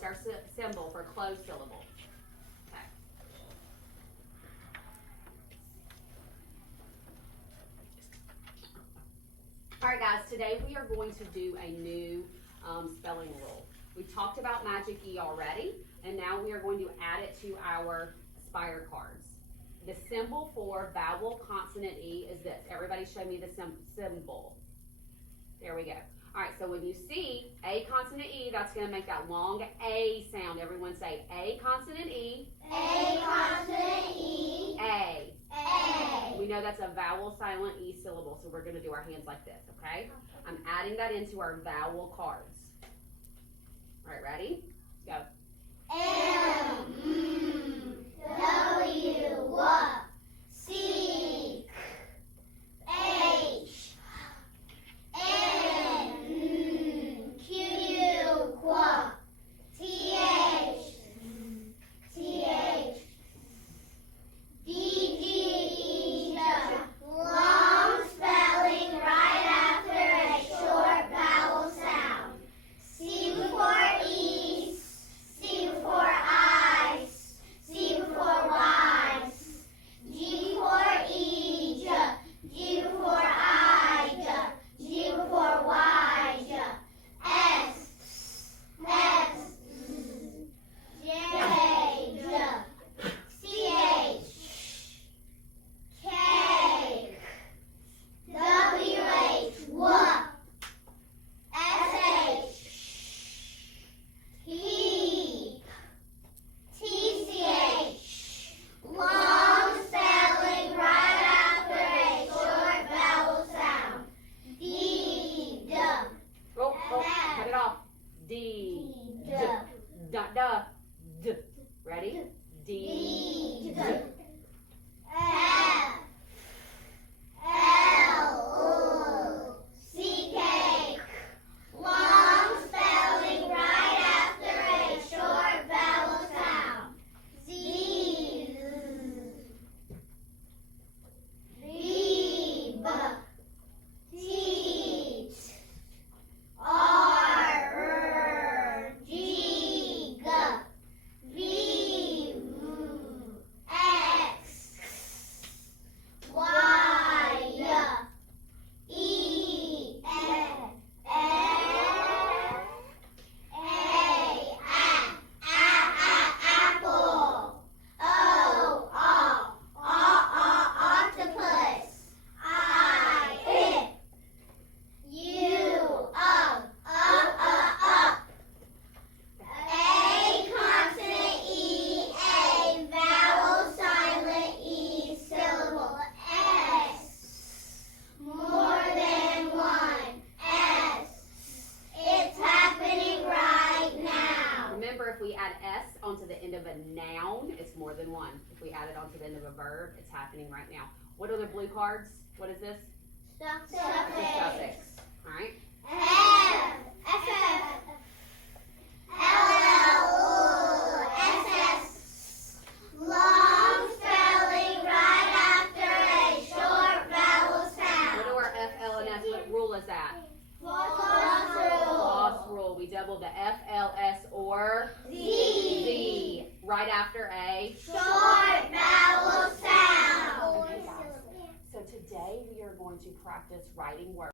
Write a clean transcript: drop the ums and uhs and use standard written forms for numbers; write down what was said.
What's our symbol for closed syllable? Okay. All right, guys, today we are going to do a new spelling rule. We talked about magic E already, and now we are going to add it to our Aspire cards. The symbol for vowel consonant E is this. Everybody show me the symbol. There we go. All right, so when you see a consonant E, that's going to make that long A sound. Everyone say A consonant E. A consonant E. A. A. We know that's a vowel silent E syllable, so we're going to do our hands like this, okay? I'm adding that into our vowel cards. All right, ready? Go. M, W, C, H, N, Q, T, H, D, G, long spelling right after a short vowel sound. C before E, C before I, C before Y, G before E, G before I, G before Y, S, J, C, H, K, W, H, S, H, T, TCH, long spelling right after a short vowel sound. D, Oh, cut it off. D. D, D. Ready? D. D, F, L, C, K, long spelling right after a short vowel sound. Z, B, T, R, G, V, X, Y, E, F, apple, O, octopus, I, U, up. A consonant E, A vowel silent E syllable. S, more than one. S, it's happening right now. Remember, if we add S onto the end of a noun, it's more than one. If we add it onto the end of a verb, it's happening right now. What are the blue cards? What is this? The suffix. All right. F, L, SS, long spelling right after a short vowel sound. What do our F, L, and S, what rule is that? Floss rule. Floss rule. We double the F, L, S, or Z. Z right after a. Short vowel sound. So today we are going to practice writing words.